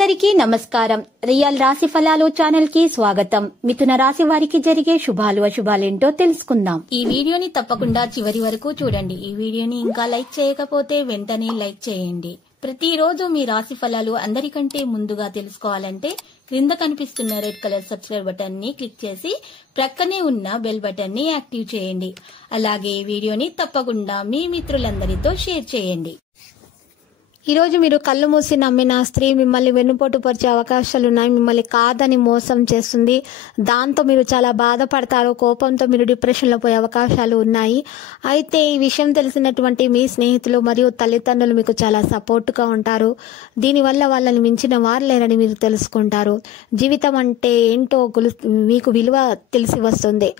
అందరికీ నమస్కారం. రియల్ రాశి ఫలాలు ఛానల్ కి స్వాగతం. మిథున రాశి వారికి జరిగే శుభాలు అశుభాలేంటో తెలుసుకుందాం. ఈ వీడియోని తప్పకుండా చివరి వరకు చూడండి. ఈ వీడియోని ఇంకా లైక్ చేయకపోతే వెంటనే లైక్ చేయండి. ప్రతిరోజు మీ రాశి ఫలాలు అందరికంటే ముందుగా తెలుసుకోవాలంటే క్రింద కనిపిస్తున్న రెడ్ కలర్ సబ్స్క్రైబ్ బటన్ ని క్లిక్ చేసి ప్రక్కనే ఉన్న బెల్ బటన్ ని యాక్టివ్ చేయండి. అలాగే ఈ వీడియోని తప్పకుండా మీ మిత్రులందరితో షేర్ చేయండి. ఈ రోజు మీరు కళ్ళు మూసి నమ్మిన స్త్రీ మిమ్మల్ని వెన్నుపోటు పరిచే అవకాశాలున్నాయి. మిమ్మల్ని కాదని మోసం చేస్తుంది. దాంతో మీరు చాలా బాధపడతారు. కోపంతో మీరు డిప్రెషన్లో పోయే అవకాశాలు ఉన్నాయి. అయితే ఈ విషయం తెలిసినటువంటి మీ స్నేహితులు మరియు తల్లిదండ్రులు మీకు చాలా సపోర్ట్గా ఉంటారు. దీనివల్ల వాళ్ళని మించిన వారు లేరని మీరు తెలుసుకుంటారు. జీవితం అంటే ఏంటో మీకు విలువ తెలిసి వస్తుంది.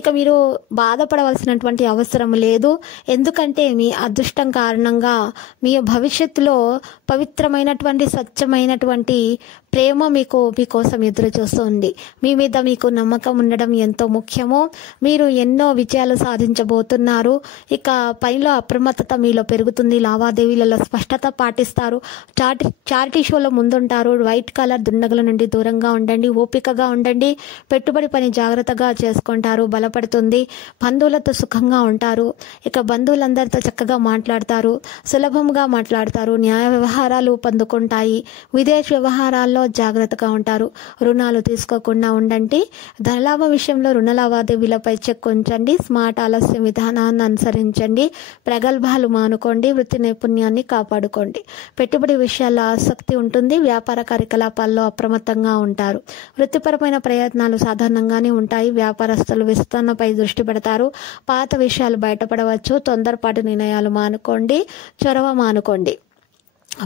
ఇక మీరు బాధపడవలసినటువంటి అవసరం లేదు. ఎందుకంటే మీ అదృష్టం కారణంగా మీ భవిష్యత్తులో పవిత్రమైనటువంటి స్వచ్ఛమైనటువంటి ప్రేమ మీకోసం ఎదురు చూస్తుంది. మీ మీద మీకు నమ్మకం ఉండడం ఎంతో ముఖ్యమో. మీరు ఎన్నో విజయాలు సాధించబోతున్నారు. ఇక పనిలో అప్రమత్తత మీలో పెరుగుతుంది. లావాదేవీలలో స్పష్టత పాటిస్తారు. చారిటీ షోలో ముందుంటారు. వైట్ కలర్ దుండగుల నుండి దూరంగా ఉండండి. ఓపికగా ఉండండి. పెట్టుబడి పని జాగ్రత్తగా చేసుకుంటారు. బలపడుతుంది. బంధువులతో సుఖంగా ఉంటారు. ఇక బంధువులందరితో చక్కగా మాట్లాడతారు. సులభంగా మాట్లాడతారు. న్యాయ వ్యవహారాలు పొందుకుంటాయి. విదేశీ వ్యవహారాల్లో జాగ్రత్తగా ఉంటారు. రుణాలు తీసుకోకుండా ఉండండి. ధనలాభ విషయంలో రుణ లావాదేవీలపై చెక్ ఉంచండి. స్మార్ట్ ఆలస్య విధానాన్ని అనుసరించండి. ప్రగల్భాలు మానుకోండి. వృత్తి నైపుణ్యాన్ని కాపాడుకోండి. పెట్టుబడి విషయాల్లో ఆసక్తి ఉంటుంది. వ్యాపార కార్యకలాపాల్లో అప్రమత్తంగా ఉంటారు. వృత్తిపరమైన ప్రయత్నాలు సాధారణంగానే ఉంటాయి. వ్యాపారస్తులు విస్తరణపై దృష్టి పెడతారు. పాత విషయాలు బయటపడవచ్చు. తొందరపాటు నిర్ణయాలు మానుకోండి. చొరవ మానుకోండి.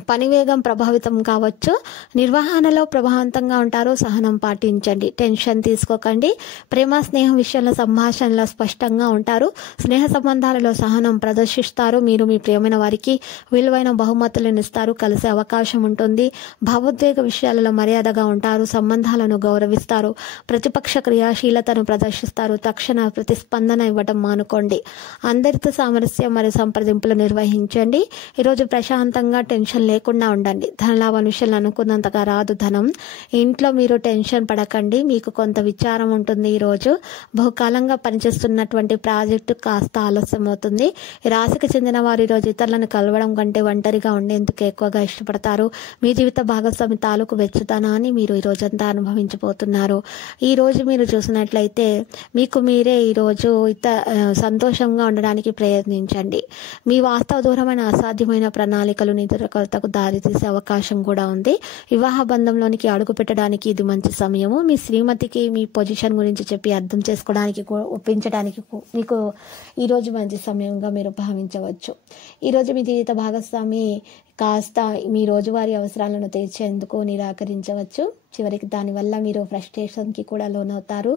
పని వేగం ప్రభావితం కావచ్చు. నిర్వహణలో ప్రభావవంతంగా ఉంటారు. సహనం పాటించండి. టెన్షన్ తీసుకోకండి. ప్రేమ స్నేహం విషయంలో సంభాషణలో స్పష్టంగా ఉంటారు. స్నేహ సంబంధాలలో సహనం ప్రదర్శిస్తారు. మీరు మీ ప్రియమైన వారికి విలువైన బహుమతులను ఇస్తారు. కలిసే అవకాశం ఉంటుంది. భావోద్వేగ విషయాలలో మర్యాదగా ఉంటారు. సంబంధాలను గౌరవిస్తారు. ప్రతిపక్ష క్రియాశీలతను ప్రదర్శిస్తారు. తక్షణ ప్రతిస్పందన ఇవ్వడం మానుకోండి. అందరితో సామరస్యం మరియు సంప్రదింపులు నిర్వహించండి. ఈరోజు ప్రశాంతంగా టెన్షన్ లేకుండా ఉండండి. ధనలాభ విషయాలు అనుకున్నంతగా రాదు ధనం. ఇంట్లో మీరు టెన్షన్ పడకండి. మీకు కొంత విచారం ఉంటుంది. ఈరోజు బహుకాలంగా పనిచేస్తున్నటువంటి ప్రాజెక్టు కాస్త ఆలస్యం అవుతుంది. ఈ రాశికి చెందిన వారు ఈరోజు ఇతరులను కలవడం కంటే ఒంటరిగా ఉండేందుకు ఎక్కువగా ఇష్టపడతారు. మీ జీవిత భాగస్వామి తాలూకు వెచ్చదనాన్ని మీరు ఈ రోజంతా అనుభవించబోతున్నారు. ఈ రోజు మీరు చూసినట్లయితే మీకు మీరే ఈరోజు సంతోషంగా ఉండడానికి ప్రయత్నించండి. మీ వాస్తవ దూరమైన అసాధ్యమైన ప్రణాళికలు నిద్రకలకు దారితీసే అవకాశం కూడా ఉంది. వివాహ బంధంలోనికి అడుగు పెట్టడానికి ఇది మంచి సమయము. మీ శ్రీమతికి మీ పొజిషన్ గురించి చెప్పి అర్థం చేసుకోవడానికి ఒప్పించడానికి మీకు ఈరోజు మంచి సమయంగా మీరు భావించవచ్చు. ఈరోజు మీ జీవిత భాగస్వామి కాస్త మీ రోజువారీ అవసరాలను తీర్చేందుకు నిరాకరించవచ్చు. చివరికి దానివల్ల మీరు ఫ్రస్ట్రేషన్కి కూడా లోనవుతారు.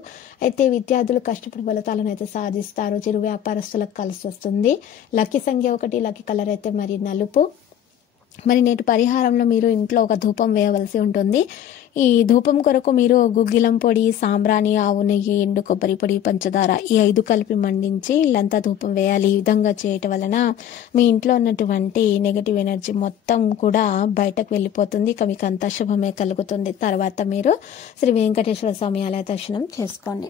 అయితే విద్యార్థులు కష్టపడి ఫలితాలను అయితే సాధిస్తారు. చిరు వ్యాపారస్తులకు కలిసి వస్తుంది. లక్కీ సంఖ్య 1, లక్కీ కలర్ అయితే మరి నలుపు. మరి నేటి పరిహారంలో మీరు ఇంట్లో ఒక ధూపం వేయవలసి ఉంటుంది. ఈ ధూపం కొరకు మీరు గుగ్గిలం పొడి, సాంబ్రాణి, ఆవు నెయ్యి, ఎండు కొబ్బరి పొడి, పంచదార ఈ 5 కలిపి మండించి ఇల్లంతా ధూపం వేయాలి. ఈ విధంగా చేయటం వలన మీ ఇంట్లో ఉన్నటువంటి నెగటివ్ ఎనర్జీ మొత్తం కూడా బయటకు వెళ్ళిపోతుంది. ఇక మీకు అంతా శుభమే కలుగుతుంది. తర్వాత మీరు శ్రీ వెంకటేశ్వర స్వామి ఆలయ దర్శనం చేసుకోండి.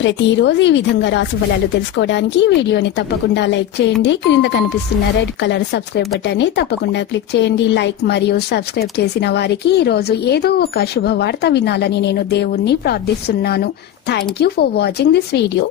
ప్రతిరోజు ఈ విధంగా రాశి ఫలాలు తెలుసుకోవడానికి వీడియోని తప్పకుండా లైక్ చేయండి. క్రింద కనిపిస్తున్న రెడ్ కలర్ సబ్స్క్రైబ్ బటన్ ని తప్పకుండా క్లిక్ చేయండి. లైక్ మరియు సబ్స్క్రైబ్ చేసిన వారికి ఈ రోజు ఏదో ఒక శుభవార్త వినాలని నేను దేవుణ్ణి ప్రార్థిస్తున్నాను. Thank you for watching this video.